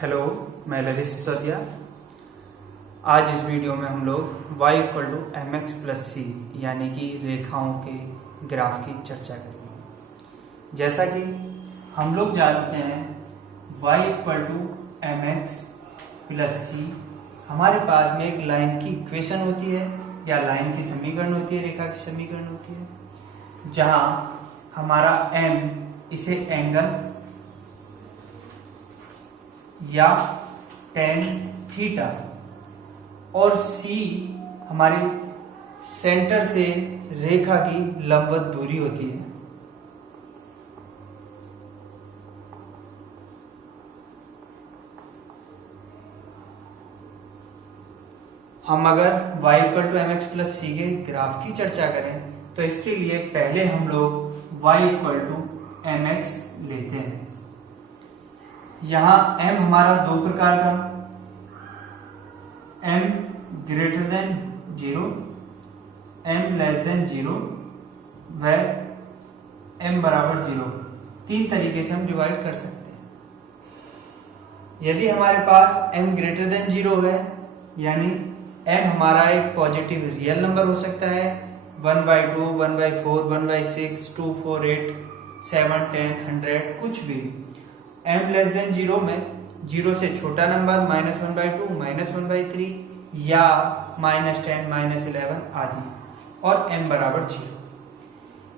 Hello, मैं ललित सिसोदिया। आज इस वीडियो में हम लोग y = mx+c यानी कि रेखाओं के ग्राफ की चर्चा करेंगे। जैसा कि हम लोग जानते हैं y = mx+c, हमारे पास में एक लाइन की इक्वेशन होती है या लाइन की समीकरण होती है, रेखा की समीकरण होती है, जहां हमारा m इसे एंगल या tan थीटा और c हमारी सेंटर से रेखा की लंबवत दूरी होती है। हम अगर y = mx+c के ग्राफ की चर्चा करें तो इसके लिए पहले हम लोग y = mx लेते हैं। यहां m हमारा दो प्रकार का, m greater than 0, m less than 0 व m बराबर 0, तीन तरीके से हम डिवाइड कर सकते हैं। यदि हमारे पास m greater than 0 है, यानी m हमारा एक पॉजिटिव रियल नंबर हो सकता है, 1/2, 1/4, 1/6, 2, 4, 8, 7, 10, 100, कुछ भी। m लेस देन 0 में 0 से छोटा नंबर -1/2, -1/3 या -10, -11 आदि, और m बराबर 0।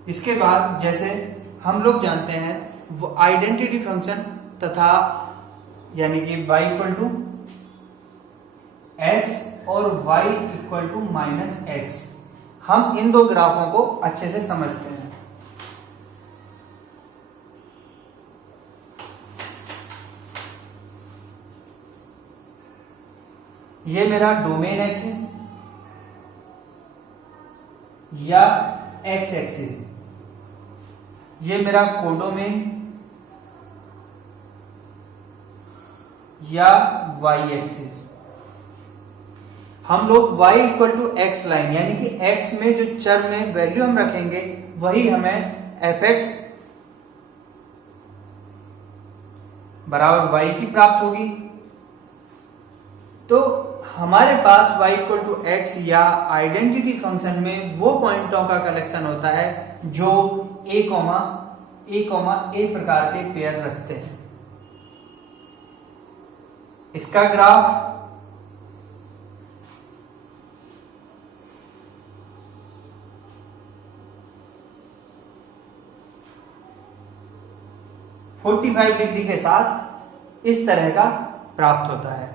इसके बाद जैसे हम लोग जानते हैं वो आइडेंटिटी फंक्शन तथा यानी कि y = x और y = -x, हम इन दो ग्राफों को अच्छे से समझते हैं। ये मेरा डोमेन एक्सिस या एक्स एक्सिस, ये मेरा कोडोमेन या वाई एक्सिस। हम लोग y = x लाइन यानी कि x में जो चर में वैल्यू हम रखेंगे वही हमें fx बराबर y की प्राप्त होगी। तो हमारे पास y = x या आइडेंटिटी फंक्शन में वो पॉइंटों का कलेक्शन होता है जो a, a प्रकार के पेयर रखते हैं। इसका ग्राफ (45 डिग्री के साथ इस तरह का प्राप्त होता है।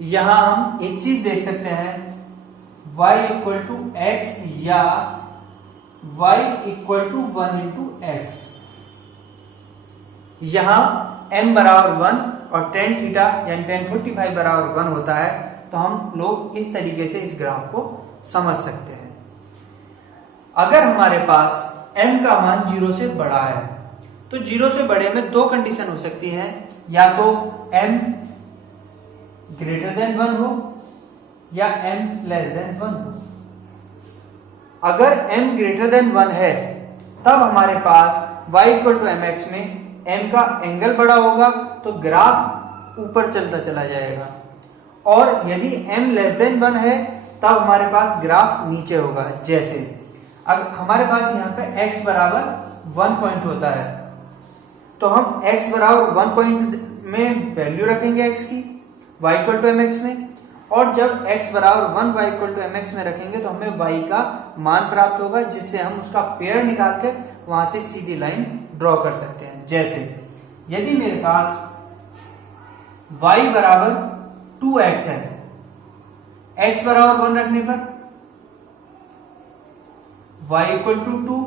यहां हम एक चीज देख सकते हैं, y = x या y = 1 × x। यहां m बराबर 1 और tan थीटा यानी tan 45 बराबर 1 होता है, तो हम लोग इस तरीके से इस ग्राफ को समझ सकते हैं। अगर हमारे पास m का मान 0 से बड़ा है तो 0 से बड़े में दो कंडीशन हो सकती हैं, या तो m greater than 1 हो या m less than 1 हो। अगर m greater than 1 है तब हमारे पास y = mx में m का एंगल बड़ा होगा तो ग्राफ ऊपर चलता चला जाएगा, और यदि m less than 1 है तब हमारे पास ग्राफ नीचे होगा। जैसे अब हमारे पास यहाँ पे x बराबर 1 पॉइंट होता है, तो हम x बराबर 1 पॉइंट में वैल्यू रखेंगे x की y = mx में, और जब x बराबर 1 y = mx में रखेंगे तो हमें y का मान प्राप्त होगा, जिससे हम उसका पेयर निकाल के वहां से सीधी लाइन ड्रॉ कर सकते हैं। जैसे यदि मेरे पास y बराबर 2x है, x बराबर 1 रखने पर y = 2,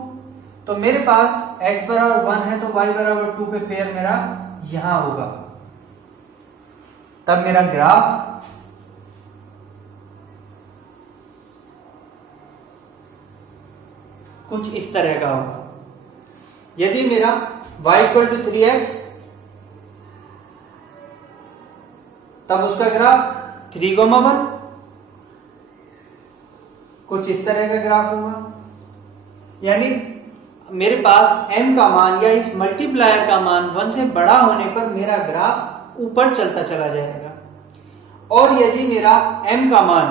तो मेरे पास x बराबर 1 है तो y बराबर 2 पे पेयर मेरा यहां होगा। तब मेरा ग्राफ कुछ इस तरह का होगा। यदि मेरा y = 3x, तब उसका ग्राफ 3,1 कुछ इस तरह का ग्राफ होगा। यानी मेरे पास m का मान या इस मल्टीप्लायर का मान 1 से बड़ा होने पर मेरा ग्राफ ऊपर चलता चला जाएगा। और यदि मेरा m का मान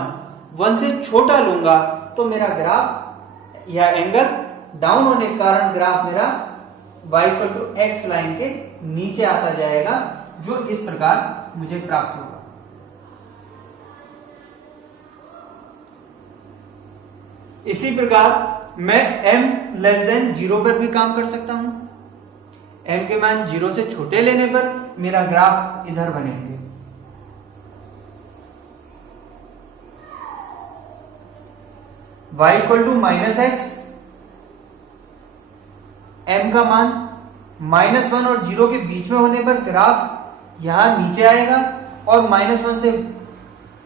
1 से छोटा लूंगा तो मेरा ग्राफ या एंगल डाउन होने के कारण ग्राफ मेरा y=x लाइन के नीचे आता जाएगा, जो इस प्रकार मुझे प्राप्त होगा। इसी प्रकार मैं m<0 पर भी काम कर सकता हूं। m के मान 0 से छोटे लेने पर मेरा ग्राफ इधर बनेंगे। y=-x, m का मान -1 और 0 के बीच में होने पर ग्राफ यहां नीचे आएगा और -1 से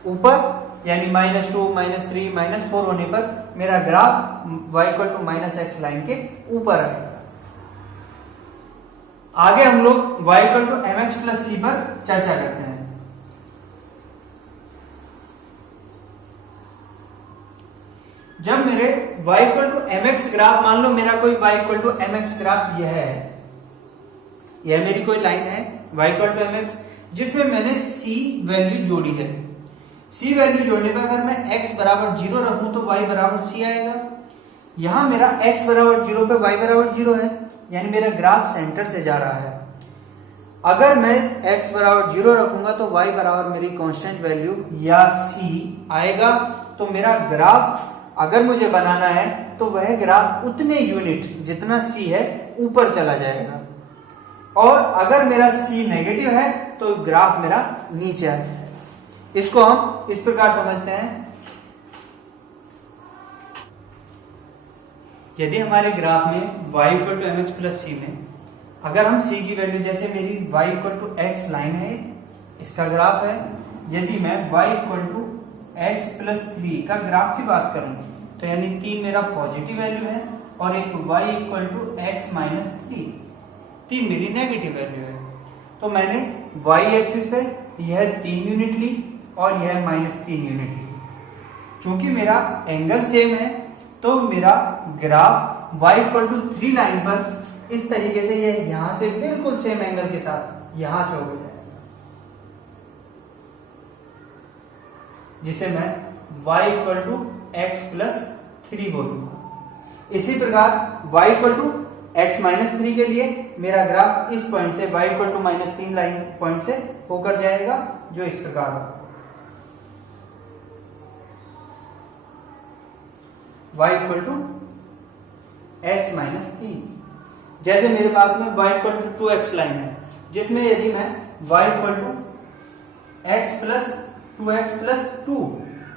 ऊपर यानी -2, -3, -4 होने पर मेरा ग्राफ y=-x लाइन के ऊपर आएगा। आगे हम लोग y=mx+c पर चर्चा करते हैं। जब मेरे y=mx ग्राफ, मान लो मेरा कोई y=mx ग्राफ यह है, यह मेरी कोई लाइन है y=mx जिसमें मैंने c वैल्यू जोड़ी है। c वैल्यू जोड़ने पर अगर मैं x बराबर 0 रखूं तो y बराबर c आएगा। यहां मेरा x बराबर 0 पे y बराबर 0 है, यानी मेरा ग्राफ सेंटर से जा रहा है। अगर मैं x बराबर 0 रखूंगा तो y बराबर मेरी कांस्टेंट वैल्यू या c आएगा। तो मेरा ग्राफ अगर मुझे बनाना है तो वह ग्राफ उतने यूनिट जितना c है ऊपर चला जाएगा, और अगर मेरा c नेगेटिव है तो ग्राफ मेरा नीचे आ जाएगा। इसको हम इस प्रकार समझते हैं, यदि हमारे ग्राफ में y=mx+c में अगर हम c की वैल्यू, जैसे मेरी y=x लाइन है, इसका ग्राफ है, यदि मैं y=x+3 का ग्राफ की बात करूं तो यानी 3 मेरा पॉजिटिव वैल्यू है और एक y=x-3, 3 मेरी नेगेटिव वैल्यू है। तो मैंने y एक्सिस पे यह 3 यूनिट ली और यह -3 यूनिट ली। चूंकि मेरा एंगल सेम है तो मेरा ग्राफ y=3 लाइन पर इस तरीके से यह यहां से बिल्कुल सेम एंगल के साथ यहां से हो जाएगा, जिसे मैं y=x+3 बोलूंगा। इसी प्रकार y=x-3 के लिए मेरा ग्राफ इस पॉइंट से y=-3 लाइन पॉइंट से होकर जाएगा, जो इस प्रकार होगा। y=x-3, जैसे मेरे पास में y=2x लाइन है, जिसमें यदि मैं y=x+2x+2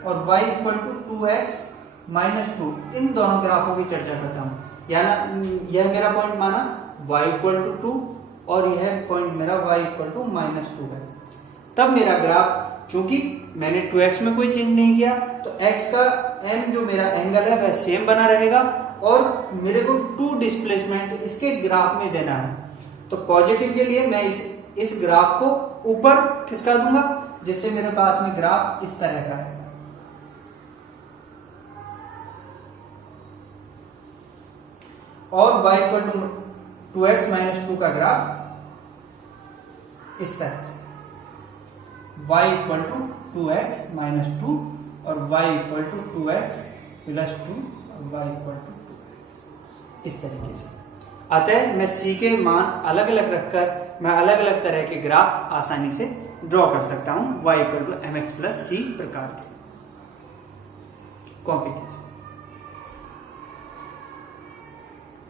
और y=2x-2 इन दोनों ग्राफों की चर्चा करता हूं, यानी यह मेरा पॉइंट माना y=2 और यह पॉइंट मेरा y=-2 है, तब मेरा ग्राफ, चूंकि मैंने 2x में कोई चेंज नहीं किया तो x का m जो मेरा एंगल है वह सेम बना रहेगा, और मेरे को 2 डिस्प्लेसमेंट इसके ग्राफ में देना है। तो पॉजिटिव के लिए मैं इस ग्राफ को ऊपर खिसका दूंगा, जिससे मेरे पास में ग्राफ इस तरह का है। और y=2x-2 का ग्राफ इस तरह से, y=2x-2 और y=2x+2 और y=2x, इस तरीके से। अतः मैं c के मान अलग अलग रखकर मैं अलग अलग तरह के ग्राफ आसानी से ड्रॉ कर सकता हूं y=mx+c प्रकार के। कॉपी कीजिए।